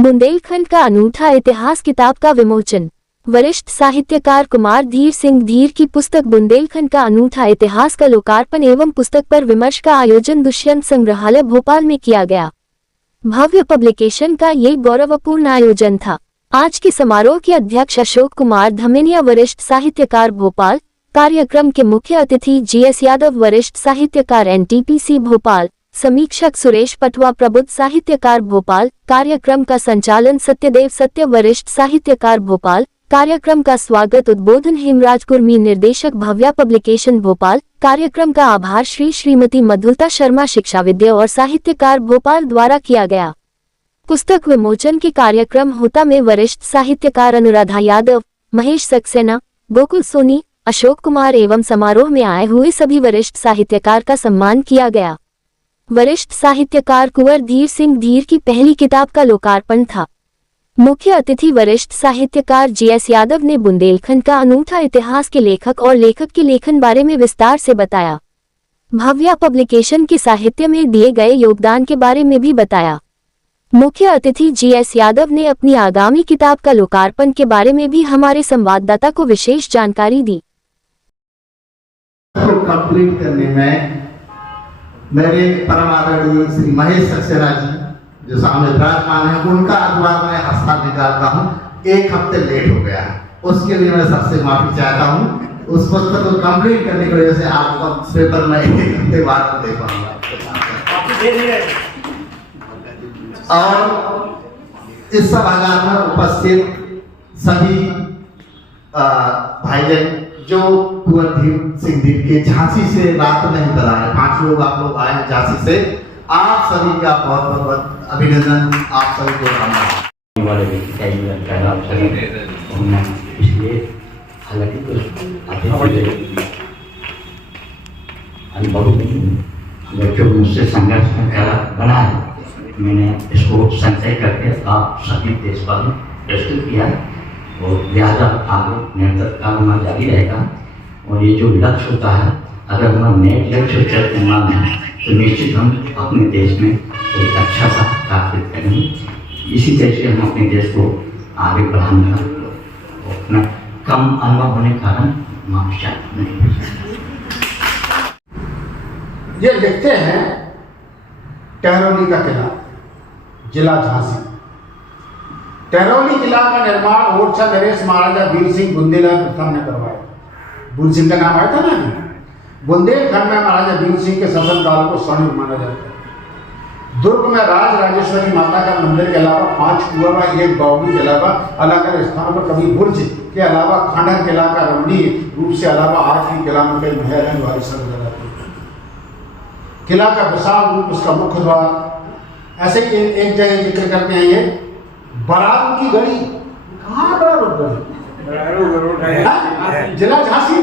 बुंदेलखंड का अनूठा इतिहास किताब का विमोचन। वरिष्ठ साहित्यकार कुमार धीर सिंह धीर की पुस्तक बुंदेलखंड का अनूठा इतिहास का लोकार्पण एवं पुस्तक पर विमर्श का आयोजन दुष्यंत संग्रहालय भोपाल में किया गया। भव्य पब्लिकेशन का ये गौरवपूर्ण आयोजन था। आज के समारोह के अध्यक्ष अशोक कुमार धमेनिया, वरिष्ठ साहित्यकार भोपाल। कार्यक्रम के मुख्य अतिथि GS यादव, वरिष्ठ साहित्यकार NTPC भोपाल। समीक्षक सुरेश पटवा, प्रबुद्ध साहित्यकार भोपाल। कार्यक्रम का संचालन सत्यदेव सत्य, वरिष्ठ साहित्यकार भोपाल। कार्यक्रम का स्वागत उद्बोधन हेमराज कुर्मी, निर्देशक भव्या पब्लिकेशन भोपाल। कार्यक्रम का आभार श्रीमती मधुलता शर्मा, शिक्षाविद्या और साहित्यकार भोपाल द्वारा किया गया। पुस्तक विमोचन के कार्यक्रम होता में वरिष्ठ साहित्यकार अनुराधा यादव, महेश सक्सेना, गोकुल सोनी, अशोक कुमार एवं समारोह में आए हुए सभी वरिष्ठ साहित्यकार का सम्मान किया गया। वरिष्ठ साहित्यकार कुंवर धीर सिंह धीर की पहली किताब का लोकार्पण था। मुख्य अतिथि वरिष्ठ साहित्यकार GS यादव ने बुंदेलखंड का अनूठा इतिहास के लेखक और लेखक के लेखन बारे में विस्तार से बताया। भव्या पब्लिकेशन के साहित्य में दिए गए योगदान के बारे में भी बताया। मुख्य अतिथि GS यादव ने अपनी आगामी किताब का लोकार्पण के बारे में भी हमारे संवाददाता को विशेष जानकारी दी। कंप्लीट करने में मेरे परम आदरणीय श्री महेश सक्सेना जी जो सामने विराजमान है, उनका अखबार में हस्ताक्षर निकालता हूँ, 1 हफ्ते लेट हो गया है, उसके लिए मैं सबसे माफी चाहता हूँ। उस पुस्तक को कंप्लीट करने की वजह से आपका पेपर में 1 हफ्ते बाद दे पाऊंगा। और इस सभागार में उपस्थित सभी भाईजान जो कुंवर धीर सिंह धीर के झांसी से रात में ही बना है, 5 लोग आप लोग आए हैं झांसी से, आप सभी का बहुत बहुत अभिनंदन, आप सभी को धन्यवाद। वाले व्यक्ति का इसलिए हालांकि अनुभव नहीं, जो मुझसे संघर्ष में बना है, मैंने इसको संचय करके आप सभी देशवासियों प्रस्तुत किया है और लिहाजा आगे निरंतर काम जारी रहेगा। और ये जो लक्ष्य होता है, अगर हम नए लक्ष्य तय करना है तो निश्चित हम अपने देश में एक अच्छा सा कार्य करेंगे। इसी तरह से हम अपने देश को आगे बढ़ाने का अपना कम अनुभव होने के कारण माफी नहीं। ये लिखते हैं टहरौली का किला, जिला झांसी। टहरौली किला का निर्माण ओरछा नरेश महाराजा वीर सिंह बुंदेलखंड प्रथम ने करवाया। बुंदेल सिंह का नाम आया था ना। बुंदेलखंड में महाराजा वीर सिंह के शासनकाल को स्वर्णिम माना जाता है। दुर्ग में राज राजेश्वरी माता का मंदिर के अलावा 5 कुआं, 1 बावड़ी के अलावा अलग अलग स्थानों पर कभी बुर्ज के अलावा खंडहर किला का रमणीय रूप से अलावा आज भी किला में कई महल हैं वाली सब नजर आती है। किला का विशाल रूप, उसका मुख्य द्वार, ऐसे ही एक जगह जिक्र करते हैं ये बरारू की गढ़ी। कहाँ बरारू गढ़ी? जिला झांसी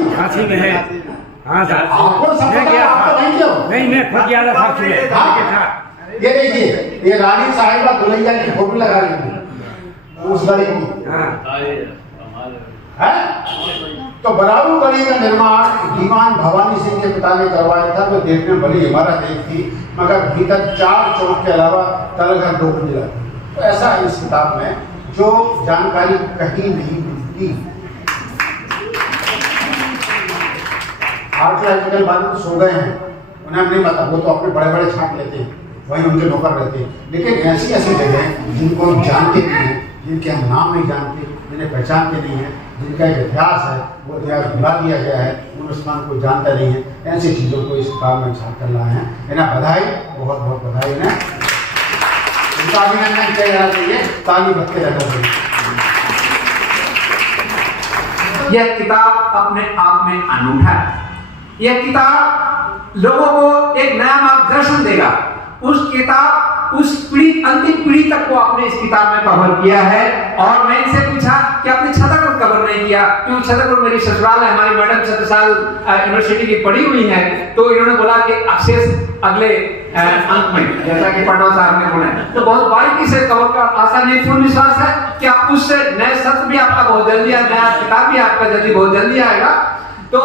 में है। आपको सब पता है, आपको नहीं क्यों? नहीं, मैं खुद याद था। ये देखिए, ये रानी साहिबा दुलैया की फोटो लगा रही थी उस गढ़ी की है। तो बरारू गढ़ी का निर्माण दीवान भवानी सिंह के पिता ने करवाया था। तो देखने में बड़ी इमारत एक थी, मगर भीतर 4 चौक के अलावा तलघर 2 मंजिला थी। तो ऐसा है इस किताब में जो जानकारी कहीं नहीं मिलती। आर्कियोलॉजिकल वाले तो सो गए हैं, उन्हें नहीं पता, वो तो अपने बड़े बड़े छाप लेते हैं, वही उनके नौकर रहते हैं। लेकिन ऐसी ऐसी जगह जिनको हम जानते नहीं हैं, जिनके हम नाम नहीं जानते, जिन्हें पहचानते नहीं हैं, जिनका एक इतिहास है, वो इतिहास भुला दिया गया है, उन स्थान को जानता नहीं है, ऐसी चीज़ों को इस किताब में छाप कर रहे हैं। इन्हें बधाई, बहुत बहुत बधाई। इन्हें उनका अभिनंदन किया जाना चाहिए, ताली बजते रहना चाहिए। यह किताब अपने आप में अनूठा है। यह किताब लोगों को एक नया मार्गदर्शन देगा। उस किताब उस पीढ़ी, अंतिम पीढ़ी तक को आपने इस किताब में कवर किया है। और मैं इनसे पूछा कि आपने छतरपुर कवर नहीं किया, क्योंकि छतरपुर मेरी ससुराल है, हमारी मैडम 7 साल यूनिवर्सिटी की पढ़ी हुई है। तो इन्होंने बोला कि अवशेष अगले अंक में, जैसा कि पटवा साहब ने बोला, तो बहुत बारीकी से कवर का आशा नहीं, पूर्ण विश्वास है कि आप उससे नए सत्र भी आपका बहुत जल्दी, नया किताब भी आपका जल्दी बहुत जल्दी आएगा। तो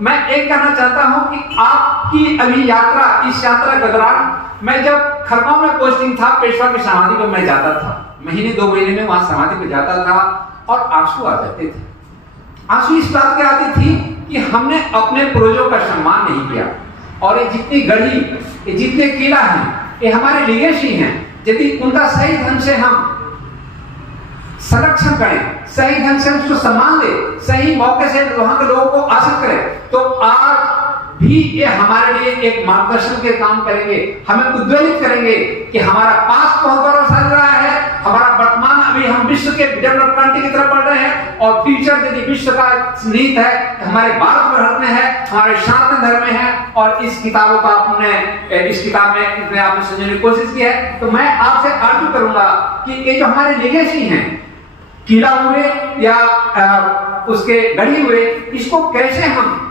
मैं एक कहना चाहता हूं कि आपकी अभी यात्रा, इस यात्रा के दौरान मैं जब खरगांव में पोस्टिंग था, पेशवा की समाधि पर मैं जाता था, महीने 2 महीने में वहां समाधि पे जाता था और आंसू आ जाते थे। आंसू इस बात की आती थी कि हमने अपने पूर्वजों का सम्मान नहीं किया और ये जितनी गढ़ी, ये जितने किला हैं, ये हमारे लीगेसी हैं। यदि उनका सही ढंग से हम संरक्षण करें, सही ढंग से उसको सम्मान दें, सही मौके से वहां के लोगों को आश्रित करें, तो आज भी ये हमारे लिए एक मार्गदर्शन के काम करेंगे, हमें उद्वेलित करेंगे कि हमारा पास्ट बहुत गौरवशाली रहा है, हमारा वर्तमान अभी हम विश्व के डेवलप कंट्री की तरफ बढ़ रहे हैं और फ्यूचर यदि विश्व का नीत है तो हमारे भारत में है, हमारे सनातन धर्म में है। और इस किताबों का इस किताब में आपने समझने की कोशिश की है। तो मैं आपसे आर्ग्यू करूंगा कि ये जो हमारे लीगेसी हैं, किला हुए या उसके गढ़ी हुए, इसको कैसे हम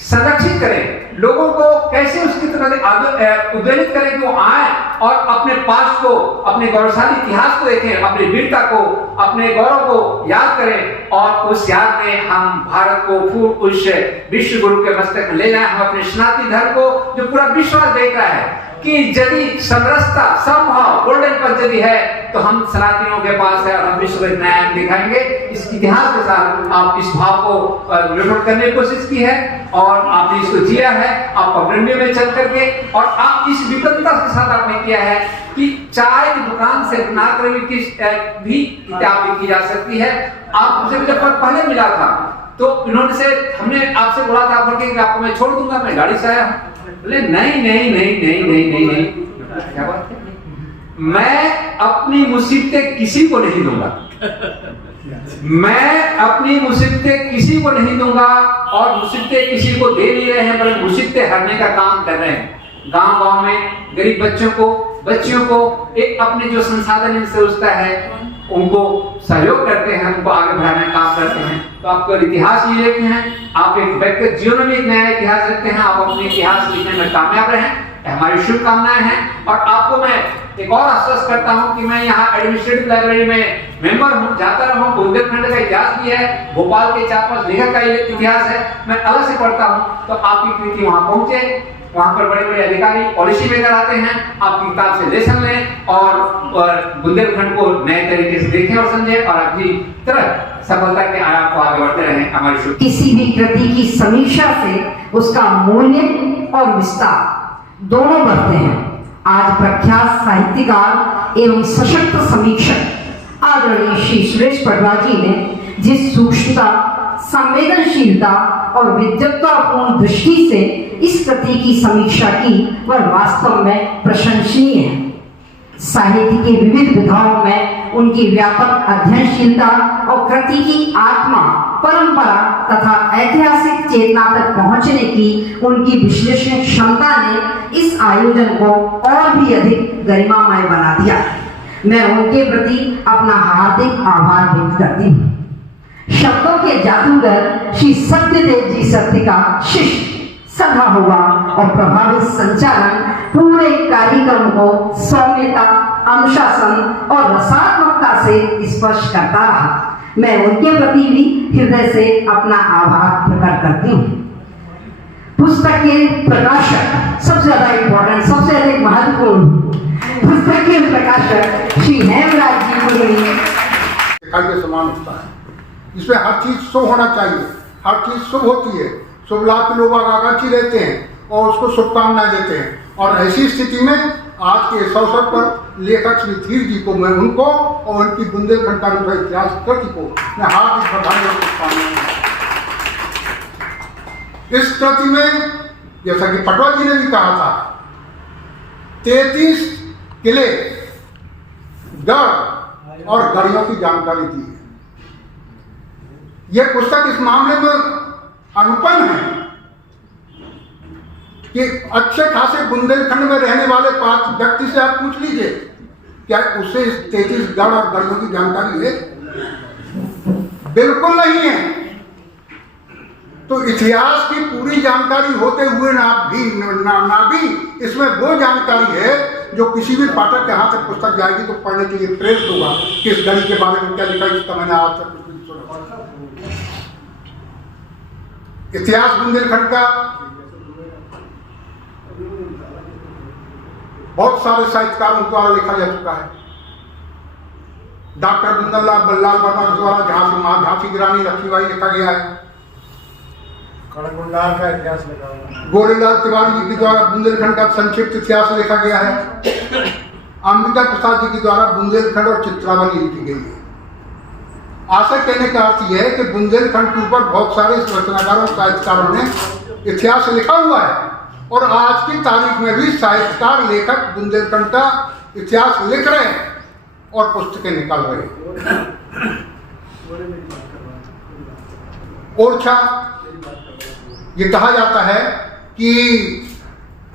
संरक्षित करें, लोगों को कैसे उसकी तरफ उद्वेलित करें कि वो आए और अपने पास्ट को, अपने गौरवशाली इतिहास को देखें, अपनी वीरता को, अपने गौरव को याद करें और उस याद में हम भारत को फिर उस विश्व गुरु के मस्तक में ले जाएं। हम अपने सनातनी धर्म को, जो पूरा विश्व देख रहा है कि यदि समरसता, समभाव, गोल्डन पंच यदि है तो हम सनातनियों के पास है और हम विश्व को नया दिखाएंगे। इस इतिहास के साथ आप इस भाव को रिपोर्ट करने की कोशिश की है और आपने इसको जिया है, आप पगडंडी में चल करके, और आप इस विपन्नता के साथ आपने किया है कि चाय की दुकान से भी किताब लिखी जा सकती है। आपसे जब पहले मिला था तो इन्होंने से हमने आपसे बोला था कि आपको मैं छोड़ दूंगा, मैं गाड़ी से आया हूँ। बोले नहीं नहीं नहीं नहीं नहीं नहीं नहीं, क्या बात है, मैं अपनी मुसीबतें किसी को नहीं दूंगा, मैं अपनी मुसीबतें किसी को नहीं दूंगा और मुसीबतें किसी को दे नहीं रहे हैं, बल्कि मुसीबतें हरने का काम कर रहे हैं। गांव-गांव में गरीब बच्चियों को एक अपने जो संसाधन इनसे उसका है उनको सहयोग करते हैं, उनको आगे बढ़ाने का काम करते हैं। तो आपको इतिहास ये लिखते हैं, आप एक व्यक्तिगत जीवन में एक नया इतिहास लिखते हैं, आप अपने इतिहास लिखने में कामयाब रहें, हमारी शुभकामनाएं हैं। और आपको मैं एक और आश्वस्त करता हूं कि मैं यहाँ एडमिनिस्ट्रेटिव लाइब्रेरी में मेंबर हूँ, जाता रहा हूँ, बुंदेलखंड का इतिहास भी है, भोपाल के 4-5 लेखक का इतिहास है, मैं अलग से पढ़ता हूँ। तो आपकी कृति वहां पहुंचे, वहां पर बड़े बड़े अधिकारी पॉलिसी मेकर आते हैं, आपकी किताब से लेसन लें और बुंदेलखंड को नए तरीके से देखें और समझें और अपनी तरह सफलता के आयाम को आगे बढ़ते रहें। हमारी शुभ किसी भी कृति की समीक्षा से उसका मूल्य और विस्तार दोनों बढ़ते हैं। आज प्रख्यात साहित्यकार एवं सशक्त समीक्षक आदरणीय श्री सुरेश पटवा जी ने जिस सूक्ष्मता, संवेदनशीलता और विद्वत्तापूर्ण दृष्टि से इस कृति की समीक्षा की वह वास्तव में प्रशंसनीय है। साहित्य के विविध विधाओं में उनकी व्यापक अध्ययनशीलता और कृति की आत्मा, परंपरा तथा ऐतिहासिक चेतना तक पहुंचने की उनकी विश्लेषण क्षमता ने इस आयोजन को और भी अधिक गरिमामय बना दिया। मैं उनके प्रति अपना हार्दिक आभार व्यक्त करती हूँ। शब्दों के जादूगर श्री सत्यदेव जी सत्य का शिष्य सदा हुआ और प्रभावित संचालन पूरे कार्यक्रम को सौम्यता, अनुशासन और रसात्मकता से स्पर्श करता रहा। मैं उनके प्रति भी हृदय से अपना आभार प्रकट करती हूँ। पुस्तक के प्रकाशक सबसे ज्यादा इम्पोर्टेंट, सबसे अधिक महत्वपूर्ण पुस्तक के प्रकाशक श्री हेमराज जी के समान होता है। इसमें हर चीज शुभ होना चाहिए, हर चीज शुभ होती है, शुभ लाभ के लोग आकांक्षी रहते हैं और उसको शुभकामनाएं देते हैं। और ऐसी स्थिति में आज के इस अवसर पर लेखक श्री धीर जी को, मैं उनको और उनकी बुंदेलखंड का इतिहास कृति को मैं हार्दिक बधाई और शुभकामनाएं। इस कृति में जैसा कि पटवा जी ने भी कहा था, 33 किले, गढ़ और गढ़ियों की जानकारी दी है। यह पुस्तक इस मामले में अनुपम है कि अच्छे खासे बुंदेलखंड में रहने वाले 5 व्यक्ति से आप पूछ लीजिए, क्या उसे 33 गढ़ और गढ़ियों की जानकारी है? बिल्कुल नहीं है। तो इतिहास की पूरी जानकारी होते हुए ना भी इसमें वो जानकारी है जो किसी भी पाठक के हाथ से पुस्तक जाएगी तो पढ़ने के लिए प्रेरित होगा कि इस गढ़ी के बारे में क्या लिखा, इसका मैंने आज तक कुछ नहीं सुना। इतिहास बुंदेलखंड का बहुत सारे साहित्यकारों द्वारा लिखा जा चुका है। डॉक्टर बुंदेललाल बल्लाल वर्मा द्वारा झांसी माँ झांसी की रानी लक्ष्मीबाई लिखा गया है। खड़गपुरलाल का इतिहास लिखा हुआ है। गोरेलाल तिवारी जी के द्वारा बुंदेलखंड का संक्षिप्त इतिहास लिखा गया है। अमृता प्रसाद जी के द्वारा बुंदेलखंड और चित्रावली लिखी गई है। आशा कहने का अर्थ यह है कि बुंदेलखंड के ऊपर बहुत सारे रचनाकारों साहित्यकारों ने इतिहास लिखा हुआ है और आज की तारीख में भी साहित्यकार लेखक बुंदेलखंड का इतिहास लिख रहे हैं और पुस्तकें निकाल रहे हैं। ओरछा, ये कहा जाता है कि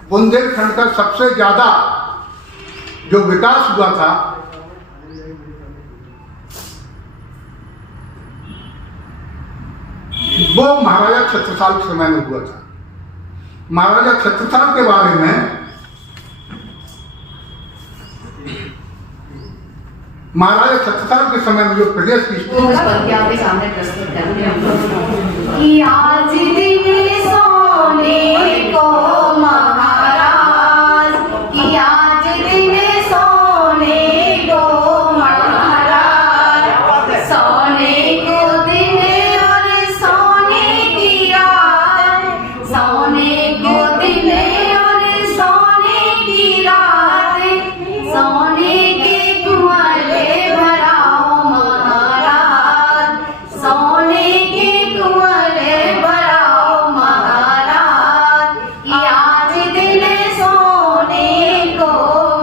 बुंदेलखंड का सबसे ज्यादा जो विकास हुआ था वो महाराजा छत्रसाल के समय में हुआ था। महाराजा छत्रसाल के बारे में महाराजा छत्रसाल के समय में जो प्रदेश की आपके सामने प्रस्तुत करते हैं कि आज दिन सोने को महाराज, कि आज दिन सोने को महाराज, सोने को दिन और सोने की रात, सोने को दिन और सोने की रात, सोने के कुंवरे भराओ महाराज, सोने के कुंवरे भराओ महाराज, कि आज दिन सोने को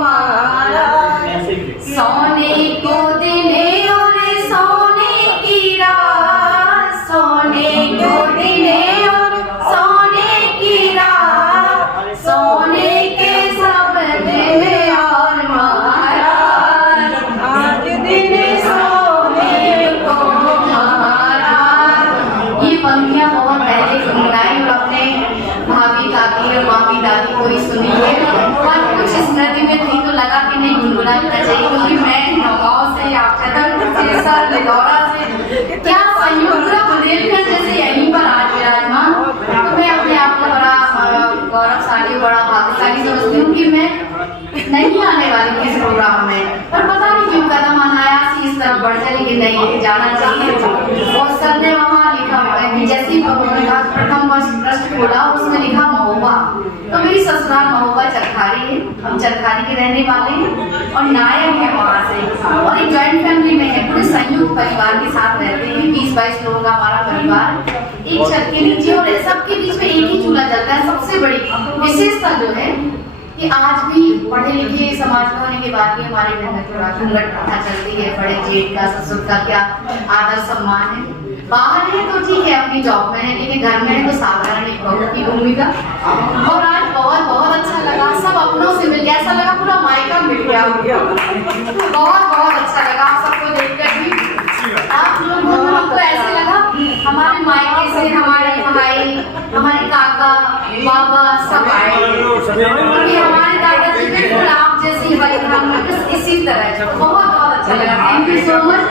महाराज, सोने को दिन और सोने की रात, सोने को दिन और सोने की रात, सोने के सब दिन और महाराज, आज दिन सोने को महाराज। ये पंक्तियां बहुत पहले गुनगुनाई और अपने भाभी काकी और मामी दादी को ही सुनी है और कुछ स्मृति में थी तो लगा कि नहीं गुनगुनाना चाहिए, क्योंकि मैं नौगांव से या छतरपुर से लिगौरा से क्या संयोग था, बुंदेलखंड जैसे यहीं पर आज विराजमान, तो मैं अपने आप को बड़ा गौरवशाली, बड़ा भाग्यशाली समझती हूँ कि मैं नहीं आने वाली थी इस प्रोग्राम में, पर पता नहीं क्यों कदम अनायास ही इस तरफ बढ़ चली कि नहीं जाना चाहिए। और सर ने वहाँ लिखा कि जैसे ही प्रथम वर्ष पृष्ठ खोला उसमें लिखा महोबा, तो मेरी ससुराल महोबा चरखारी है, हम चरखारी के रहने वाले हैं और नायक है वहाँ से, और एक जॉइंट फैमिली में है, पूरे संयुक्त परिवार के साथ रहते हैं, 20-22 लोगों का हमारा परिवार एक छत के नीचे, और सबके बीच में एक ही चूल्हा जलता है। सबसे बड़ी विशेषता जो है कि आज भी पढ़े लिखे समाज में होने के बाद भी हमारे घर में थोड़ा घूंघट प्रथा चलती है, बड़े जेठ का ससुर का क्या आदर सम्मान है। बाहर है तो ठीक है, अपनी जॉब में है, लेकिन घर में है तो साधारण एक बहू की भूमिका। और आज बहुत बहुत अच्छा लगा, सब अपनों से मिल गया, ऐसा लगा पूरा मायका मिल गया। बहुत बहुत अच्छा लगा आप सबको देखकर भी, आप लोगों को हमको ऐसे लगा हमारे मायके से हमारे भाई, हमारे काका, बाबा सब आए, हमारे दादाजी बिल्कुल आप जैसी इसी तरह। बहुत बहुत अच्छा लगा, थैंक यू सो मच,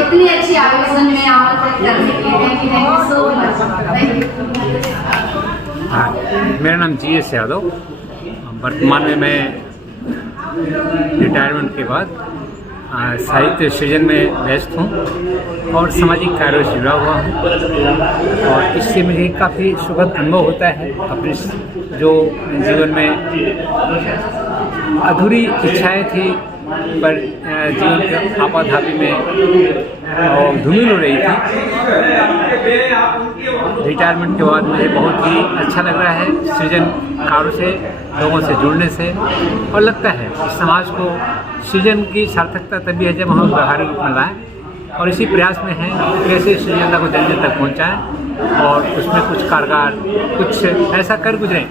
इतनी अच्छी आयोजन में आमंत्रित करने के लिए, थैंक यू सो मच। मेरा नाम GS यादव, वर्तमान में मैं रिटायरमेंट के बाद साहित्य सृजन में व्यस्त हूँ और सामाजिक कार्यों से जुड़ा हुआ हूँ, और इससे मुझे काफ़ी सुखद अनुभव होता है। अपने जो जीवन में अधूरी इच्छाएं थी पर जीवन के आपाधापी में धूमिल हो रही थी, रिटायरमेंट के बाद मुझे बहुत ही अच्छा लग रहा है सृजन कार्यों से, लोगों से जुड़ने से, और लगता है कि समाज को सृजन की सार्थकता तभी है जब हम व्यवहारिक रूप में लाएँ, और इसी प्रयास में है कैसे सृजनता को जन जन तक पहुँचाएँ और उसमें कुछ कारगर कुछ ऐसा कर गुजरें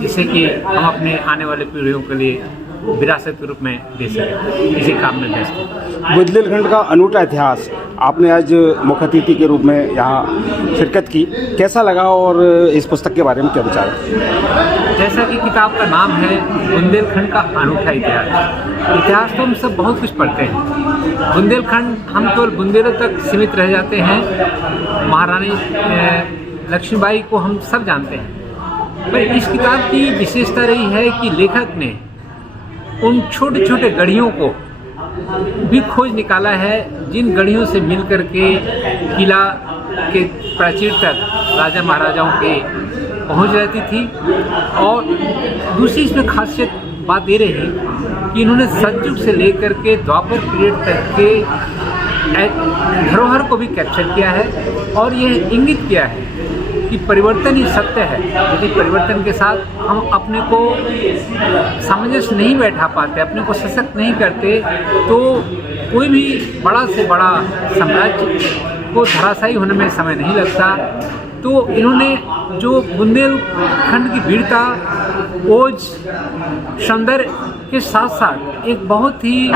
जिससे कि हम अपने आने वाले पीढ़ियों के लिए विरासत के रूप में दे सकें। इसी काम में व्यस्त हैं। बुंदेलखंड का अनूठा इतिहास आपने आज मुख्य अतिथि के रूप में यहाँ शिरकत की, कैसा लगा और इस पुस्तक के बारे में क्या विचार? जैसा कि किताब का नाम है बुंदेलखंड का अनूठा इतिहास। इतिहास तो हम सब बहुत कुछ पढ़ते हैं, बुंदेलखंड हम केवल बुंदेलों तक सीमित रह जाते हैं। महारानी लक्ष्मीबाई को हम सब जानते हैं, पर इस किताब की विशेषता रही है कि लेखक ने उन छोटे छोटे गढ़ियों को भी खोज निकाला है, जिन गढ़ियों से मिल कर के किला के प्राचीर तक राजा महाराजाओं के पहुंच रहती थी। और दूसरी इसमें खासियत बात ये रही कि इन्होंने सतयुग से लेकर के द्वापर पीरियड तक के धरोहर को भी कैप्चर किया है और यह इंगित किया है कि परिवर्तन ही सत्य है। यदि परिवर्तन के साथ हम अपने को सामंजस्य नहीं बैठा पाते, अपने को सशक्त नहीं करते, तो कोई भी बड़ा से बड़ा साम्राज्य को धराशायी होने में समय नहीं लगता। तो इन्होंने जो बुंदेलखंड की वीरता, ओज, सौंदर्य के साथ साथ एक बहुत ही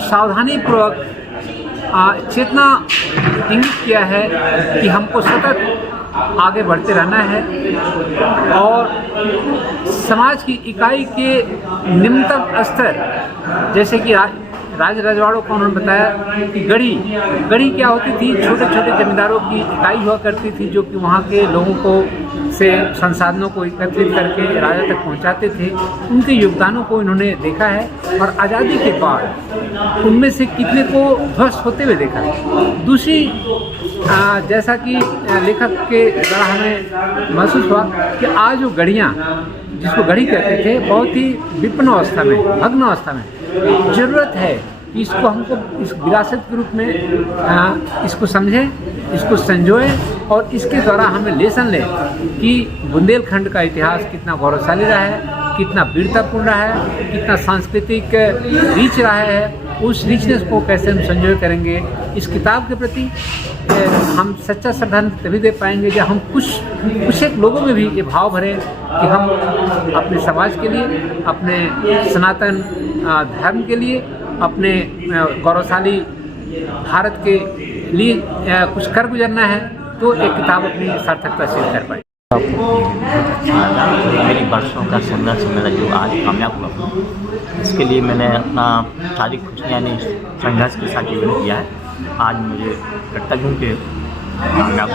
सावधानी पूर्वक चेतना इंगित किया है कि हमको सतत आगे बढ़ते रहना है और समाज की इकाई के निम्नतम स्तर, जैसे कि राज रजवाड़ों को उन्होंने बताया कि गढ़ी क्या होती थी, छोटे छोटे जमींदारों की इकाई हुआ करती थी जो कि वहाँ के लोगों को से संसाधनों को एकत्रित करके राजा तक पहुँचाते थे। उनके योगदानों को इन्होंने देखा है और आज़ादी के बाद उनमें से कितने को ध्वस्त होते हुए देखा है। दूसरी जैसा कि लेखक के द्वारा हमें महसूस हुआ कि आज वो गढ़ियाँ, जिसको गढ़ी कहते थे, बहुत ही विपन्न अवस्था में, भग्न अवस्था में, ज़रूरत है कि इसको हमको इस विरासत के रूप में इसको समझें, इसको संजोएं और इसके द्वारा हमें लेसन लें कि बुंदेलखंड का इतिहास कितना गौरवशाली रहा है, कितना वीरतापूर्ण रहा है, कितना सांस्कृतिक रीच रहा है। उस रिचनेस को कैसे हम संजोय करेंगे, इस किताब के प्रति हम सच्चा श्रद्धांजलि तभी दे पाएंगे जब हम कुछ एक लोगों में भी ये भाव भरें कि हम अपने समाज के लिए, अपने सनातन धर्म के लिए, अपने गौरवशाली भारत के लिए कुछ कर गुजरना है, तो एक किताब अपनी सार्थकता सिद्ध कर पाए। अच्छा लगा। मेरी वर्षों का संघर्ष मेरा जो आज कामयाब हुआ, इसके लिए मैंने अपना सारी खुशियाँ यानी संघर्ष के साथ जीवन किया है। आज मुझे कर्तव्यों के कामयाब